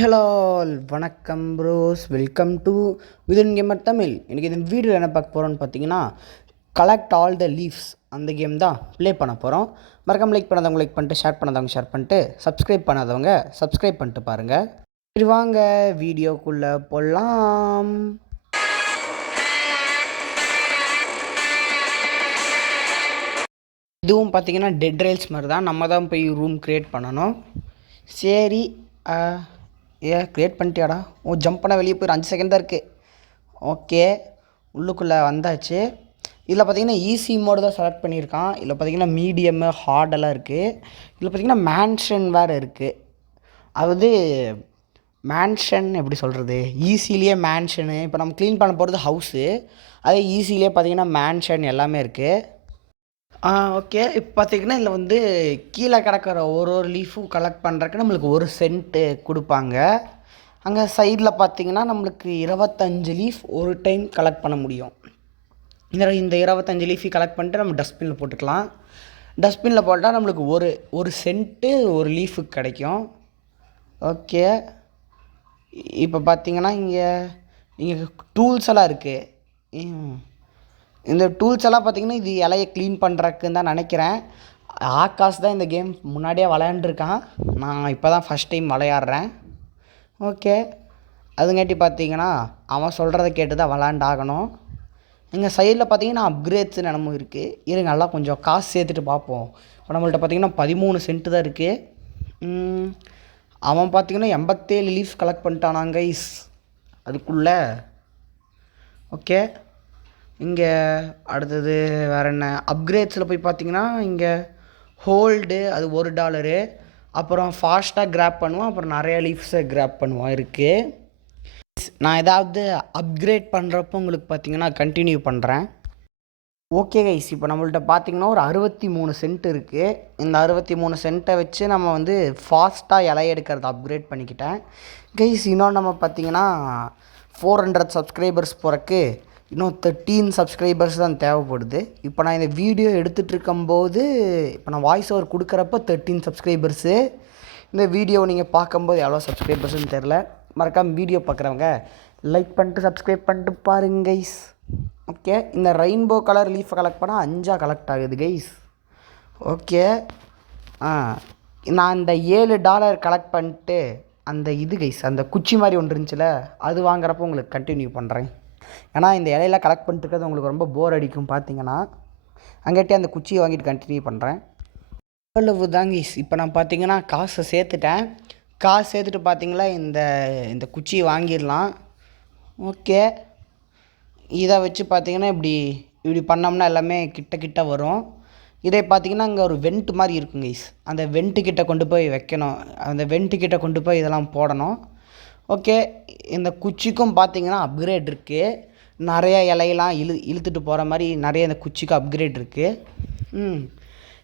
Hello வணக்கம் bros, welcome to Vithan gamer Tamil. இன்றைக்கி இந்த வீடியோவில் என்ன பார்க்க போகிறோன்னு பார்த்தீங்கன்னா, கலெக்ட் ஆல் த லீவ்ஸ் அந்த கேம் தான் ப்ளே பண்ண போகிறோம். மறக்காம லைக் பண்ணாதவங்க லைக் பண்ணிட்டு, ஷேர் பண்ணாதவங்க ஷேர் பண்ணிட்டு, சப்ஸ்கிரைப் பண்ணாதவங்க சப்ஸ்கிரைப் பண்ணிட்டு பாருங்கள். சரி வாங்க வீடியோக்குள்ளே போடலாம். இதுவும் பார்த்தீங்கன்னா டெட் ரேல்ஸ் மாதிரி தான், நம்ம தான் போய் ரூம் க்ரியேட் பண்ணணும். சரி, க்ரியேட் பண்ணிட்டியாடா? ஜம்ப் பண்ண வெளியே போய் 5 செகண்ட் தான் இருக்குது. ஓகே, உள்ளுக்குள்ளே வந்தாச்சு. இதில் பார்த்தீங்கன்னா ஈஸி மோடு தான் செலக்ட் பண்ணியிருக்கான். இதில் பார்த்தீங்கன்னா மீடியமு, ஹார்டெல்லாம் இருக்குது. இதில் பார்த்தீங்கன்னா மேன்ஷன் வேறு இருக்குது. அதாவது மேன்ஷன் எப்படி சொல்கிறது, ஈஸிலேயே மேன்ஷனு. இப்போ நம்ம க்ளீன் பண்ண போகிறது ஹவுஸு, அதே ஈஸிலேயே பார்த்தீங்கன்னா மேன்ஷன் எல்லாமே இருக்குது. ஓகே, இப்போ பார்த்தீங்கன்னா இதில் வந்து கீழே கிடக்கிற ஒரு லீஃபும் கலெக்ட் பண்ணுறதுக்கு நம்மளுக்கு 1 சென்ட்டு கொடுப்பாங்க. அங்கே சைடில் பார்த்தீங்கன்னா நம்மளுக்கு 25 லீஃப் ஒரு டைம் கலெக்ட் பண்ண முடியும். இந்த 25 லீஃபை கலெக்ட் பண்ணிட்டு நம்ம டஸ்ட்பினில் போட்டுக்கலாம். டஸ்ட்பினில் போட்டால் நம்மளுக்கு ஒரு சென்ட்டு ஒரு லீஃபுக்கு கிடைக்கும். ஓகே, இப்போ பார்த்தீங்கன்னா இங்கே டூல்ஸ் எல்லாம் இருக்குது. இந்த டூல்ஸ் எல்லாம் பார்த்தீங்கன்னா இது இலையை க்ளீன் பண்ணுறக்குன்னு தான் நினைக்கிறேன். ஆகாஷ் தான் இந்த கேம் முன்னாடியே விளையாண்டுருக்கான். நான் இப்போ தான் ஃபஸ்ட் டைம் விளையாடுறேன். ஓகே, அதுங்காட்டி பார்த்தீங்கன்னா அவன் சொல்கிறத கேட்டு தான் விளாண்டாகணும். எங்கள் சைடில் பார்த்தீங்கன்னா அப்கிரேட்ஸ் நிலமும் இருக்குது. இருங்க நல்லா கொஞ்சம் காசு சேர்த்துட்டு பார்ப்போம். இப்போ நம்மள்ட்ட பார்த்தீங்கன்னா 13 சென்ட்டு தான் இருக்குது. அவன் பார்த்தீங்கன்னா 87 லீஃப் கலெக்ட் பண்ணிட்டானாங்க கைஸ் அதுக்குள்ளே. ஓகே, இங்கே அடுத்தது வேறு என்ன அப்கிரேட்ஸில் போய் பார்த்தீங்கன்னா இங்கே ஹோல்டு அது $1, அப்புறம் ஃபாஸ்ட்டாக கிராப் பண்ணுவோம், அப்புறம் நிறையா லீஃப்ஸை கிராப் பண்ணுவோம் இருக்குது. நான் ஏதாவது அப்கிரேட் பண்ணுறப்போ உங்களுக்கு பார்த்தீங்கன்னா கண்டினியூ பண்ணுறேன். ஓகே கைஸ், இப்போ நம்மள்ட்ட பார்த்தீங்கன்னா ஒரு 63 சென்ட் இருக்குது. இந்த 63 சென்ட்டை வச்சு நம்ம வந்து ஃபாஸ்ட்டாக இலைய எடுக்கிறத அப்கிரேட் பண்ணிக்கிட்டேன் கைஸ். இன்னொன்று நம்ம பார்த்தீங்கன்னா 400 சப்ஸ்கிரைபர்ஸ் போகிறக்கு இன்னும் 13 சப்ஸ்கிரைபர்ஸ் தான் தேவைப்படுது. இப்போ நான் இந்த வீடியோ எடுத்துகிட்டு இருக்கும்போது, இப்போ நான் வாய்ஸ் ஓவர் கொடுக்குறப்ப 13 சப்ஸ்கிரைபர்ஸு. இந்த வீடியோவை நீங்கள் பார்க்கும்போது எவ்வளோ சப்ஸ்கிரைபர்ஸ்ன்னு தெரில. மறக்காமல் வீடியோ பார்க்குறவங்க லைக் பண்ணிட்டு சப்ஸ்கிரைப் பண்ணிட்டு பாருங்க கைஸ். ஓகே, இந்த ரெயின்போ கலர் லீஃபை கலெக்ட் பண்ணால் 5 கலெக்ட் ஆகுது கைஸ். ஓகே, நான் இந்த $7 கலெக்ட் பண்ணிட்டு அந்த கைஸ் அந்த குச்சி மாதிரி ஒன்று இருந்துச்சுல, அது வாங்குறப்போ உங்களுக்கு கண்டினியூ பண்ணுறேன். ஏன்னா இந்த இலையில கலெக்ட் பண்ணிட்டு இருக்கிறது உங்களுக்கு ரொம்ப போர் அடிக்கும் பார்த்தீங்கன்னா. அங்கேட்டே அந்த குச்சியை வாங்கிட்டு கண்டினியூ பண்ணுறேன். அவ்வளவு தாங்க கைஸ். இப்போ நான் பார்த்தீங்கன்னா காசை சேர்த்துட்டேன். காசு சேர்த்துட்டு பார்த்தீங்களா இந்த குச்சியை வாங்கிடலாம். ஓகே, இதை வச்சு பார்த்தீங்கன்னா இப்படி பண்ணோம்னா எல்லாமே கிட்ட வரும். இதே பார்த்தீங்கன்னா இங்கே ஒரு வெண்ட் மாதிரி இருக்குங்க கைஸ். அந்த வெண்ட்டுக்கிட்ட கொண்டு போய் வைக்கணும். அந்த வெண்ட்டுக்கிட்ட கொண்டு போய் இதெல்லாம் போடணும். ஓகே, இந்த குச்சிக்கும் பார்த்தீங்கன்னா அப்கிரேட் இருக்குது. நிறைய இலையெல்லாம் இழுத்துட்டு போகிற மாதிரி நிறைய இந்த குச்சிக்கு அப்கிரேட் இருக்குது.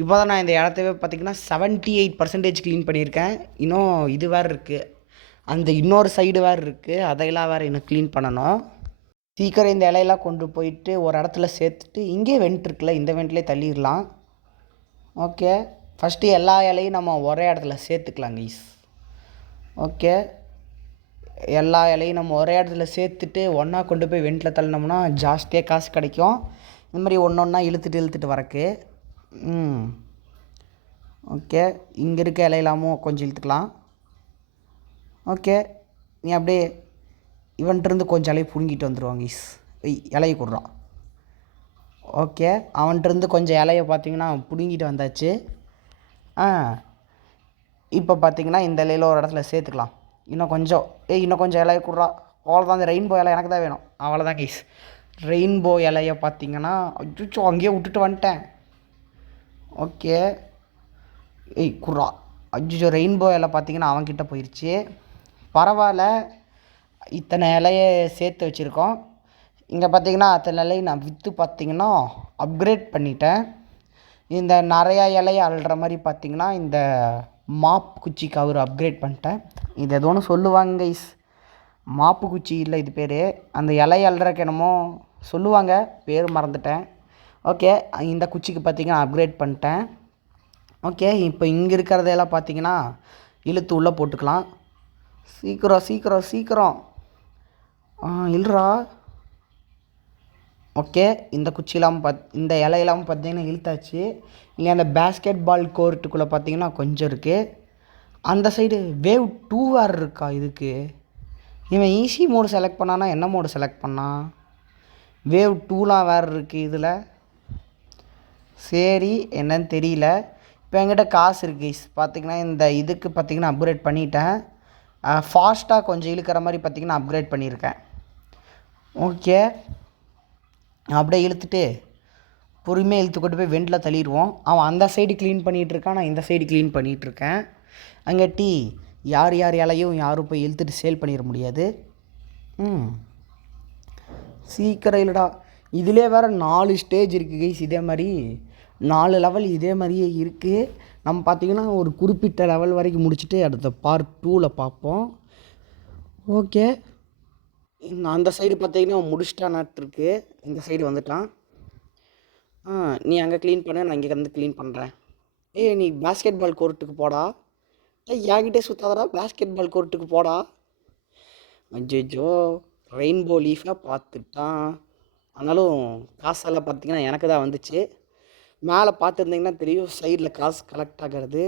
இப்போ தான் நான் இந்த இடத்தவே பார்த்தீங்கன்னா 78% க்ளீன் பண்ணியிருக்கேன். இன்னும் இது வேறு இருக்குது, அந்த இன்னொரு சைடு வேறு இருக்குது, அதையெல்லாம் வேறு இன்னும் க்ளீன் பண்ணணும். சீக்கிரம் இந்த இலையெல்லாம் கொண்டு போயிட்டு ஒரு இடத்துல சேர்த்துட்டு, இங்கே வெண்ட் இருக்குல்ல, இந்த வெண்ட்லேயே தள்ளிடலாம். ஓகே, ஃபஸ்ட்டு எல்லா இலையும் நம்ம ஒரே இடத்துல சேர்த்துக்கலாம் கைஸ். ஓகே, எல்லா இலையும் நம்ம ஒரே இடத்துல சேர்த்துட்டு ஒன்றா கொண்டு போய் வெண்ட்டில் தள்ளினோம்னா ஜாஸ்தியாக காசு கிடைக்கும். இந்த மாதிரி ஒன்றா இழுத்துட்டு வரக்கு. ஓகே, இங்கே இருக்க இலையெல்லாமும் கொஞ்சம் இழுத்துக்கலாம். ஓகே, நீ அப்படியே இவன்ட்டிருந்து கொஞ்சம் இலையை பிடுங்கிட்டு வந்துடுவாங்க ஈஸ். இலையை கொடுறான். ஓகே, அவன்கிட்டருந்து கொஞ்சம் இலையை பார்த்தீங்கன்னா பிடுங்கிட்டு வந்தாச்சு. இப்போ பார்த்தீங்கன்னா இந்த இலையில் ஒரு இடத்துல சேர்த்துக்கலாம். இன்னும் கொஞ்சம் இலையை கொடுறா. அவ்வளோதான், அந்த ரெயின்போ இலை எனக்கு தான் வேணும். அவ்வளோதான் கைஸ். ரெயின்போ இலையை பார்த்தீங்கன்னா அச்சோ அங்கேயே விட்டுட்டு வந்துட்டேன். ஓகே, குர்ரா. அச்சோ, ரெயின்போ இலை பார்த்தீங்கன்னா அவன்கிட்ட போயிடுச்சு. பரவாயில்ல, இத்தனை இலையை சேர்த்து வச்சுருக்கோம். இங்கே பார்த்தீங்கன்னா அத்தனை இலையை நான் விற்று பார்த்தீங்கன்னா அப்கிரேட் பண்ணிட்டேன். இந்த நிறையா இலையை அள்ளுற மாதிரி பார்த்தீங்கன்னா இந்த மாப் குச்சிக்கு அவர் அப்கிரேட் பண்ணிட்டேன். இது ஏதோ ஒன்று சொல்லுவாங்க கைஸ், மாப்பு குச்சி இல்லை இது பேர். அந்த இலையை அள்ளுறக்கு என்னமோ சொல்லுவாங்க, பேர் மறந்துட்டேன். ஓகே, இந்த குச்சிக்கு பார்த்தீங்கன்னா அப்கிரேட் பண்ணிட்டேன். ஓகே, இப்போ இங்கே இருக்கிறதெல்லாம் பார்த்தீங்கன்னா இழுத்து உள்ளே போட்டுக்கலாம். சீக்கிரம் சீக்கிரம் சீக்கிரம். இல்லைடா. ஓகே, இந்த குச்சியெல்லாம் இந்த இலையெல்லாம் பார்த்தீங்கன்னா இழுத்தாச்சு. இல்லை அந்த பேஸ்கெட் பால் கோர்ட்டுக்குள்ளே பார்த்தீங்கன்னா கொஞ்சம் இருக்குது. அந்த சைடு வேவ் 2 வேறு இருக்கா இதுக்கு? இவன் ஈஸி மோடு செலக்ட் பண்ணானா என்ன மோடு செலக்ட் பண்ணான்? வேவ் 2லாம் வேறு இருக்குது இதில். சரி, என்னன்னு தெரியல. இப்போ என்கிட்ட காசு இருக்குது பார்த்திங்கன்னா இந்த இதுக்கு பார்த்திங்கன்னா அப்கிரேட் பண்ணிட்டேன். ஃபாஸ்ட்டாக கொஞ்சம் இழுக்கிற மாதிரி பார்த்திங்கன்னா அப்கிரேட் பண்ணியிருக்கேன். ஓகே, அப்படியே இழுத்துட்டு பொறுமையாக இழுத்து கொண்டு போய் வெண்டில் தள்ளிடுவோம். அவன் அந்த சைடு க்ளீன் பண்ணிகிட்ருக்கான், நான் இந்த சைடு க்ளீன் பண்ணிகிட்ருக்கேன். அங்கேட்டி யார் இலையும் யாரும் போய் இழுத்துட்டு சேல் பண்ணிட முடியாது. சீக்கிரம் இல்லைடா. இதிலே வேறு 4 ஸ்டேஜ் இருக்குது கைஸ். இதே மாதிரி 4 லெவல் இதே மாதிரியே இருக்குது. நம்ம பார்த்திங்கன்னா ஒரு குறிப்பிட்ட லெவல் வரைக்கும் முடிச்சுட்டு அடுத்த பார்ட் 2ல் பார்ப்போம். ஓகே, அந்த சைடு பார்த்தீங்கன்னா முடிச்சிட்டானாட்டிருக்கு. இந்த சைடு வந்துட்டான். நீ அங்கே க்ளீன் பண்ண, நான் இங்கே வந்து க்ளீன் பண்ணுறேன். நீ பேஸ்கெட் பால் கோர்ட்டுக்கு போடா. என்கிட்டே சுற்றாதடா, பேஸ்கெட் பால் கோர்ட்டுக்கு போடா. அஜ்ஜோ, ரெயின்போ லீஃபாக பார்த்துட்டான். ஆனாலும் காசெல்லாம் பார்த்திங்கன்னா எனக்கு தான் வந்துச்சு. மேலே பார்த்துருந்திங்கன்னா தெரியும், சைடில் காசு கலெக்ட் ஆகிறது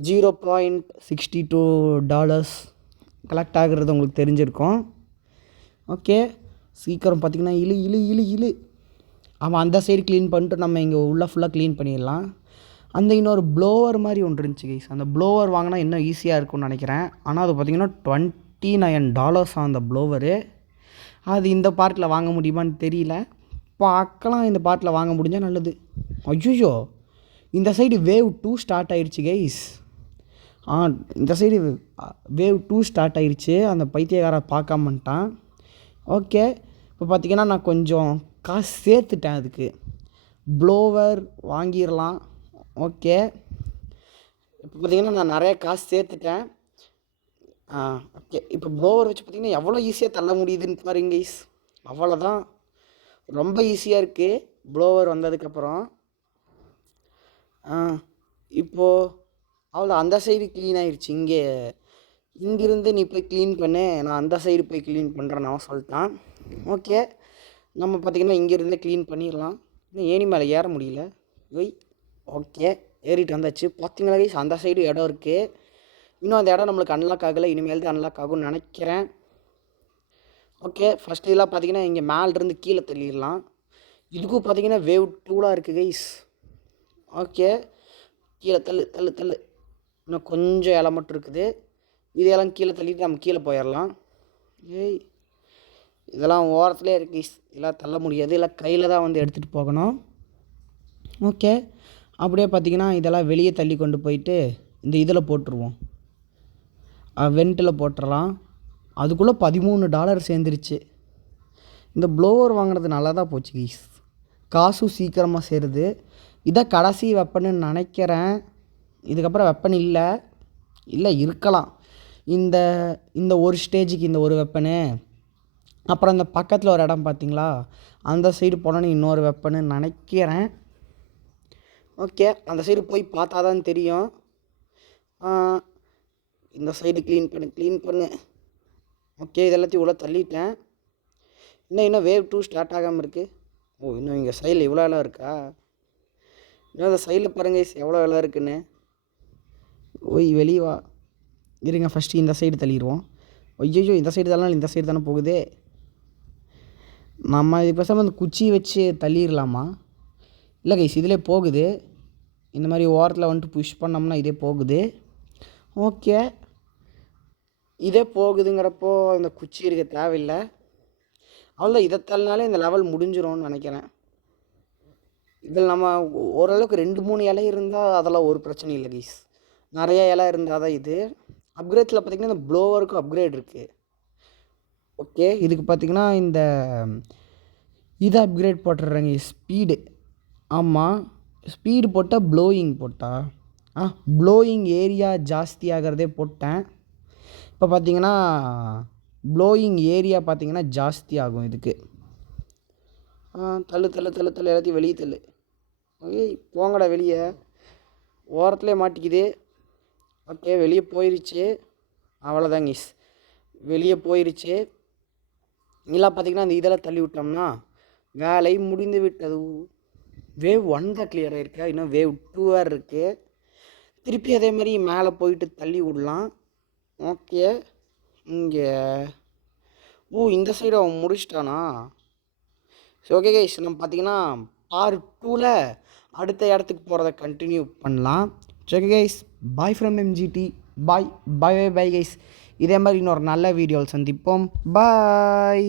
$0.62 கலெக்ட் ஆகிறது உங்களுக்கு தெரிஞ்சிருக்கும். ஓகே, சீக்கிரம் பார்த்திங்கன்னா இழு இழு இழு இழு. அவன் அந்த சைடு க்ளீன் பண்ணிட்டு நம்ம இங்கே உள்ளே ஃபுல்லாக க்ளீன் பண்ணிடலாம். அந்த இன்னொரு ப்ளோவர் மாதிரி ஒன்று இருந்துச்சு கைஸ். அந்த ப்ளோவர் வாங்கினா இன்னும் ஈஸியாக இருக்கும்னு நினைக்கிறேன். ஆனால் அது பார்த்திங்கன்னா $29 அந்த ப்ளோவரு. அது இந்த பார்ட்டில் வாங்க முடியுமான்னு தெரியல, பார்க்கலாம். இந்த பார்ட்டில் வாங்க முடிஞ்சால் நல்லது. ஐயோ, இந்த சைடு வேவ் 2 ஸ்டார்ட் ஆகிடுச்சு கைஸ். இந்த சைடு வேவ் 2 ஸ்டார்ட் ஆகிடுச்சு. அந்த பைத்தியக்கார பார்க்காமட்டான். ஓகே, இப்போ பார்த்திங்கன்னா நான் கொஞ்சம் காசு சேர்த்துட்டேன். அதுக்கு ப்ளோவர் வாங்கிடலாம். ஓகே, இப்போ பார்த்திங்கன்னா நான் நிறைய காசு சேர்த்துட்டேன். ஓகே, இப்போ ப்ளோவர் வச்சு பார்த்திங்கன்னா எவ்வளோ ஈஸியாக தள்ள முடியுதுன்னு பாருங்க கைஸ். அவ்வளோதான், ரொம்ப ஈஸியாக இருக்குது ப்ளோவர் வந்ததுக்கப்புறம். இப்போது அவ்வளோ அந்த சைடு க்ளீன் ஆகிடுச்சு. இங்கிருந்து நீ போய் க்ளீன் பண்ணு, நான் அந்த சைடு போய் க்ளீன் பண்ணுறேன்னு அவன் சொல்லிட்டான். ஓகே, நம்ம பார்த்திங்கன்னா இங்கேருந்தே க்ளீன் பண்ணிடலாம். இன்னும் ஏணி மேலே ஏற முடியல. ஓகே, ஏறிட்டு வந்தாச்சு. பார்த்திங்களா கைஸ், அந்த சைடு இடம் இருக்குது. இன்னும் அந்த இடம் நம்மளுக்கு அன்லாக் ஆகலை, இனிமேல் தான் அன்லாக் ஆகும்னு நினைக்கிறேன். ஓகே, ஃபஸ்ட் இதெல்லாம் பார்த்திங்கன்னா இங்கே மேலேருந்து கீழே தள்ளிடலாம். இதுக்கும் பார்த்திங்கன்னா வேவ் 2 இருக்குது கைஸ். ஓகே, கீழே தள்ளு தள்ளு தள்ளு. இன்னும் கொஞ்சம் இலை மட்டும் இருக்குது. இதெல்லாம் கீழே தள்ளிட்டு நம்ம கீழே போயிடலாம். இதெல்லாம் ஓரத்துலேயே இருக்குது. இதெல்லாம் தள்ள முடியாது, இல்லை கையில் தான் வந்து எடுத்துகிட்டு போகணும். ஓகே, அப்படியே பார்த்திங்கன்னா இதெல்லாம் வெளியே தள்ளி கொண்டு போயிட்டு இந்த இதில் போட்டுருவோம், வெண்ட்டில் போட்டுடலாம். அதுக்குள்ளே $13 சேர்ந்துருச்சு. இந்த ப்ளோவர் வாங்கினது நல்லா தான் போச்சு கைஸ். காசும் சீக்கிரமாக சேருது. இதான் கடைசி வெப்பன்னு நினைக்கிறேன். இதுக்கப்புறம் வெப்பன் இல்லை இருக்கலாம். இந்த ஒரு ஸ்டேஜுக்கு இந்த ஒரு வெப்பனு, அப்புறம் இந்த பக்கத்தில் ஒரு இடம் பார்த்திங்களா, அந்த சைடு போனோன்னு இன்னொரு வெப்பன்னு நினைக்கிறேன். ஓகே, அந்த சைடு போய் பார்த்தா தான் தெரியும். இந்த சைடு க்ளீன் பண்ணு. ஓகே, இதெல்லாத்தையும் உள்ளே தள்ளிட்டேன். இன்னும் வேவ் 2 ஸ்டார்ட் ஆகாமல் இருக்குது. இன்னும் இங்கே சைடில் இவ்வளோ இடம் இருக்கா? இன்னும் அந்த சைடில் பாருங்கள் எவ்வளோ இடம் இருக்குன்னு. வெளியே வா. இருங்க, ஃபஸ்ட்டு இந்த சைடு தள்ளிடுவோம். ஐயோ, இந்த சைடு தள்ளினாலும் இந்த சைடு தானே போகுது. நம்ம இது பேசாமல் அந்த குச்சி வச்சு தள்ளிடலாமா? இல்லை கைஸ், இதிலே போகுது. இந்த மாதிரி ஓரத்தில் வந்துட்டு புஷ் பண்ணோம்னா இதே போகுது. ஓகே, இதே போகுதுங்கிறப்போ இந்த குச்சி இருக்க தேவையில்லை. அவ்வளோ இதை தள்ளினாலே இந்த லெவல் முடிஞ்சிடும்னு நினைக்கிறேன். இதில் நம்ம ஓரளவுக்கு 2-3 இலை இருந்தால் அதெல்லாம் ஒரு பிரச்சனை இல்லை கைஸ். நிறைய இலை இருந்தால் தான் இது. அப்கிரேட்ஸில் பார்த்திங்கன்னா இந்த ப்ளோவருக்கும் அப்கிரேட் இருக்குது. ஓகே, இதுக்கு பார்த்திங்கன்னா இதை அப்கிரேட் போட்டுடுறேங்க, ஸ்பீடு. ஆமாம், ஸ்பீடு போட்டால் ப்ளோயிங் ப்ளோயிங் ஏரியா ஜாஸ்தி ஆகிறதே போட்டேன். இப்போ பார்த்திங்கன்னா ப்ளோயிங் ஏரியா பார்த்திங்கன்னா ஜாஸ்தி ஆகும் இதுக்கு. தள்ளு தள்ளு தள்ளு தள்ளு, எல்லாத்தையும் வெளியே தள்ளு. போங்கடா வெளியே, ஓரத்துலேயே மாட்டிக்குது. ஓகே, வெளியே போயிடுச்சு. அவ்வளோதாங்க கைஸ். வெளியே போயிருச்சு. இல்லை பார்த்தீங்கன்னா அந்த இதெல்லாம் தள்ளி விட்டோம்னா வேலை முடிந்து விட்டது. வேவ் 1 தான் கிளியர் ஆகிருக்கு, இன்னும் வேவ் 2 வேறு இருக்குது. திருப்பி அதே மாதிரி மேலே போயிட்டு தள்ளி விடலாம். ஓகே, இங்கே இந்த சைடு அவன் முடிச்சிட்டானா? ஸோ ஓகே கைஸ், நம்ம பார்த்தீங்கன்னா பார்ட் 2ல் அடுத்த இடத்துக்கு போகிறத கண்டினியூ பண்ணலாம். Okay guys, bye from MGT. Bye bye bye bye guys. இதே மாதிரி இன்னொரு நல்ல வீடியோவில் சந்திப்போம். பாய்.